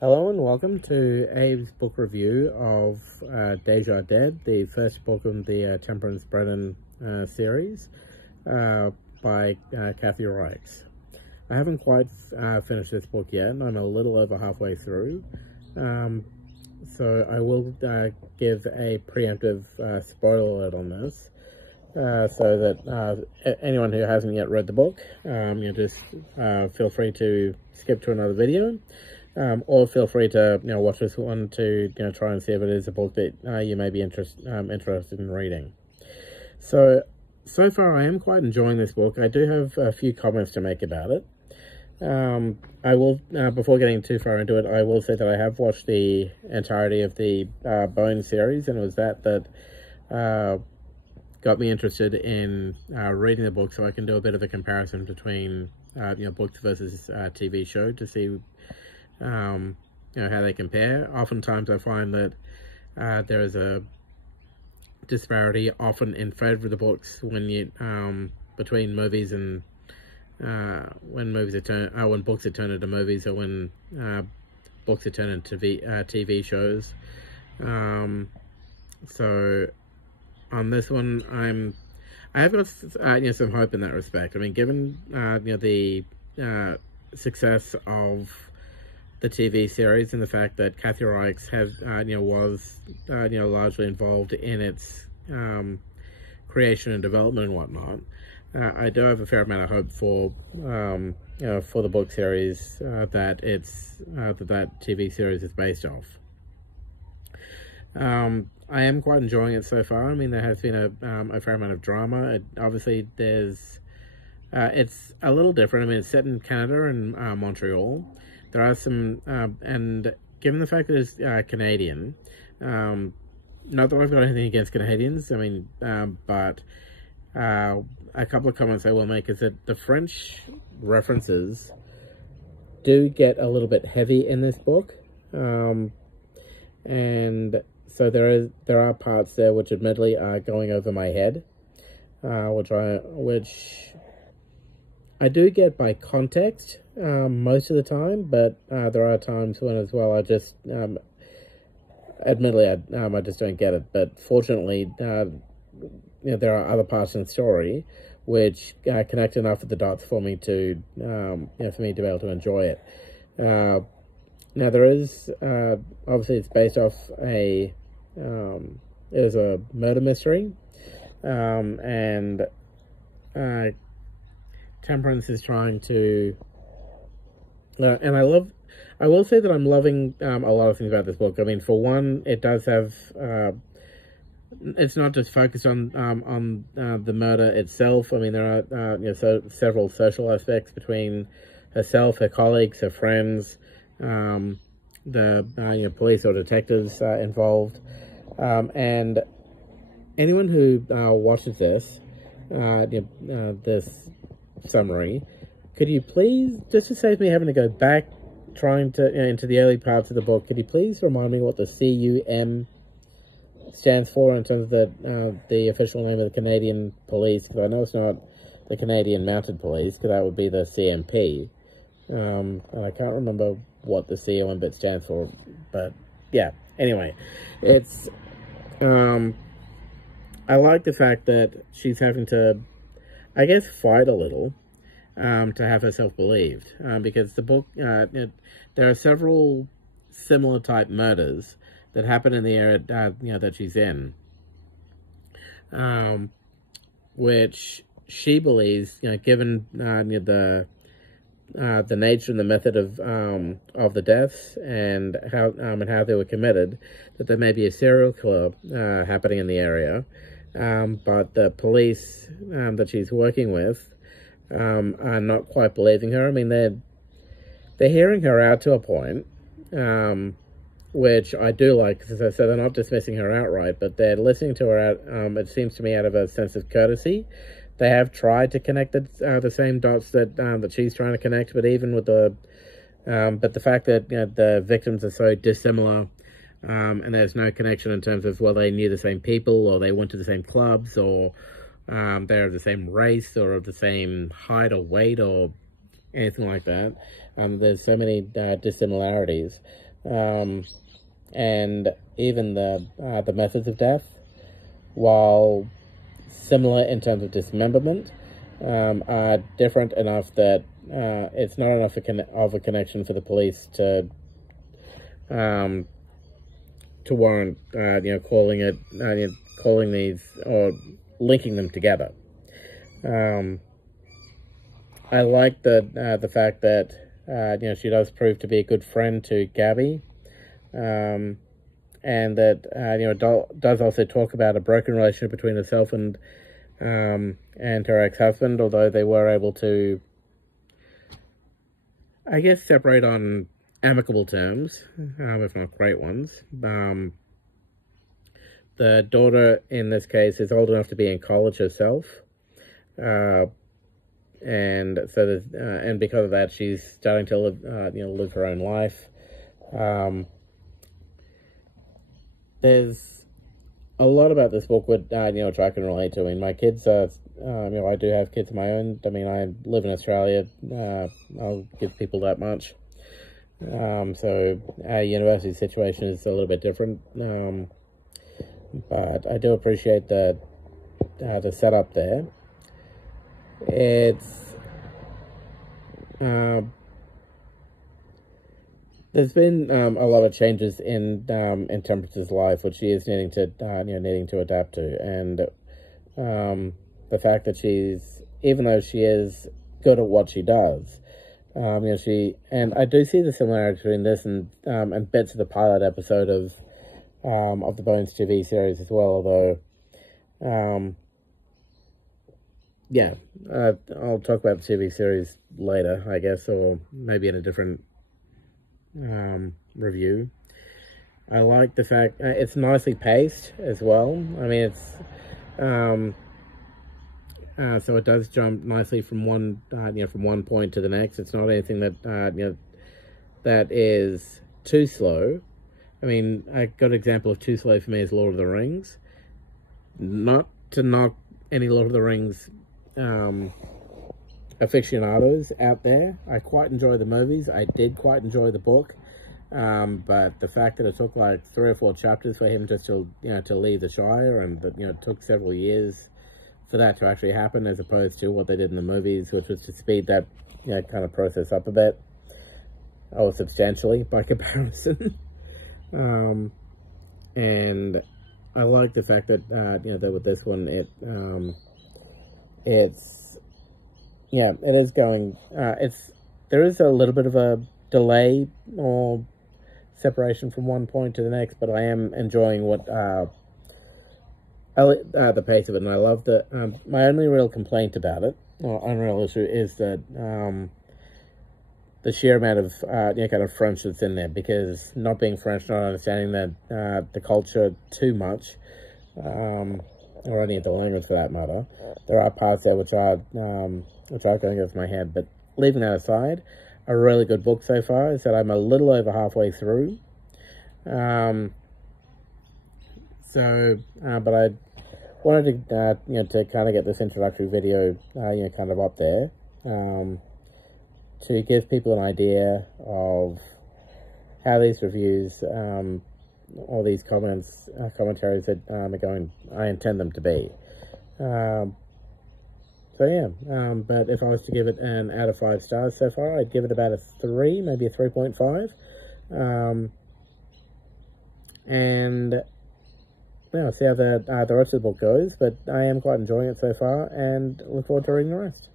Hello and welcome to Abe's book review of Deja Dead, the first book in the Temperance Brennan series by Kathy Reichs. I haven't quite finished this book yet, and I'm a little over halfway through, so I will give a preemptive spoiler alert on this, so that anyone who hasn't yet read the book, just feel free to skip to another video. Or feel free to watch this one to try and see if it is a book that you may be interested in reading. So far I am quite enjoying this book. I do have a few comments to make about it. I will before getting too far into it, I will say that I have watched the entirety of the Bone series, and it was that got me interested in reading the book, so I can do a bit of a comparison between books versus TV show to see how they compare. Oftentimes I find that there is a disparity often in favor of the books when you between movies and when books are turned into movies, or when books are turned into TV shows. So on this one, I have got some hope in that respect. I mean, given the success of the TV series and the fact that Kathy Reichs was largely involved in its creation and development and whatnot, I do have a fair amount of hope for the book series that that TV series is based off. I am quite enjoying it so far. I mean, there has been a fair amount of drama. Obviously, it's a little different. I mean, it's set in Canada and Montreal. There are some, and given the fact that it's Canadian, not that I've got anything against Canadians, I mean, but a couple of comments I will make is that the French references do get a little bit heavy in this book, and so there are parts there which admittedly are going over my head, which I do get by context most of the time, but there are times when as well I just admittedly I just don't get it. But fortunately, there are other parts in the story which connect enough of the dots for me to for me to be able to enjoy it. Now there is obviously it's based off it is a murder mystery, and Temperance is trying to, and I will say that I'm loving a lot of things about this book. I mean, for one, it does have, it's not just focused on the murder itself. I mean, there are several social aspects between herself, her colleagues, her friends, the police or detectives involved, and anyone who watches this this summary, could you please, just to save me having to go back trying to into the early parts of the book, could you please remind me what the CUM stands for in terms of the official name of the Canadian Police? Because I know it's not the Canadian Mounted Police, because that would be the CMP, and I can't remember what the CUM bit stands for, but yeah, anyway, it's I like the fact that she's having to, I guess, fight a little to have herself believed, because the book, there are several similar type murders that happen in the area that she's in, which she believes, given the nature and the method of the deaths and how they were committed, that there may be a serial killer happening in the area. But the police that she's working with are not quite believing her. I mean, they're hearing her out to a point, which I do like, so they're not dismissing her outright, but they're listening to her out, it seems to me, out of a sense of courtesy. They have tried to connect the same dots that she's trying to connect, but even with but the fact that the victims are so dissimilar, and there's no connection in terms of, well, they knew the same people, or they went to the same clubs, or they're of the same race, or of the same height or weight, or anything like that. There's so many dissimilarities. and even the methods of death, while similar in terms of dismemberment, are different enough that it's not enough of a connection for the police to warrant calling these or linking them together. I like the fact that she does prove to be a good friend to Gabby, and that does also talk about a broken relationship between herself and her ex-husband, although they were able to, I guess, separate on amicable terms, if not great ones. The daughter in this case is old enough to be in college herself, and so and because of that, she's starting to live her own life. There's a lot about this book which I can relate to. I mean, my kids are, I do have kids of my own. I mean, I live in Australia. I'll give people that much. So our university situation is a little bit different. But I do appreciate the setup there. It's there's been a lot of changes in Temperature's life, which she is needing to adapt to, and the fact that even though she is good at what she does, and I do see the similarity between this and bits of the pilot episode of the Bones TV series as well, although I'll talk about the TV series later, I guess, or maybe in a different review. I like the fact it's nicely paced as well. I mean, it's so it does jump nicely from one point to the next. It's not anything that that is too slow. I mean, a good example of too slow for me is Lord of the Rings. Not to knock any Lord of the Rings aficionados out there. I quite enjoy the movies. I did quite enjoy the book. But the fact that it took like 3 or 4 chapters for him just to leave the Shire, and that it took several years for that to actually happen, as opposed to what they did in the movies, which was to speed that kind of process up a bit, or substantially by comparison. And I like the fact that that with this one it is going there is a little bit of a delay or separation from one point to the next, but I am enjoying the pace of it, and I love my only real complaint about it, or unreal issue, is that the sheer amount of kind of French that's in there, because not being French, not understanding the culture too much, or any of the language for that matter, there are parts there which are going over my head. But leaving that aside, a really good book so far. Is that I'm a little over halfway through. But I wanted to to kind of get this introductory video kind of up there, to give people an idea of how these reviews or these commentaries that I intend them to be. So yeah, but if I was to give it an out of 5 stars so far, I'd give it about a 3, maybe a 3.5. And I'll see how the rest of the book goes, but I am quite enjoying it so far, and look forward to reading the rest.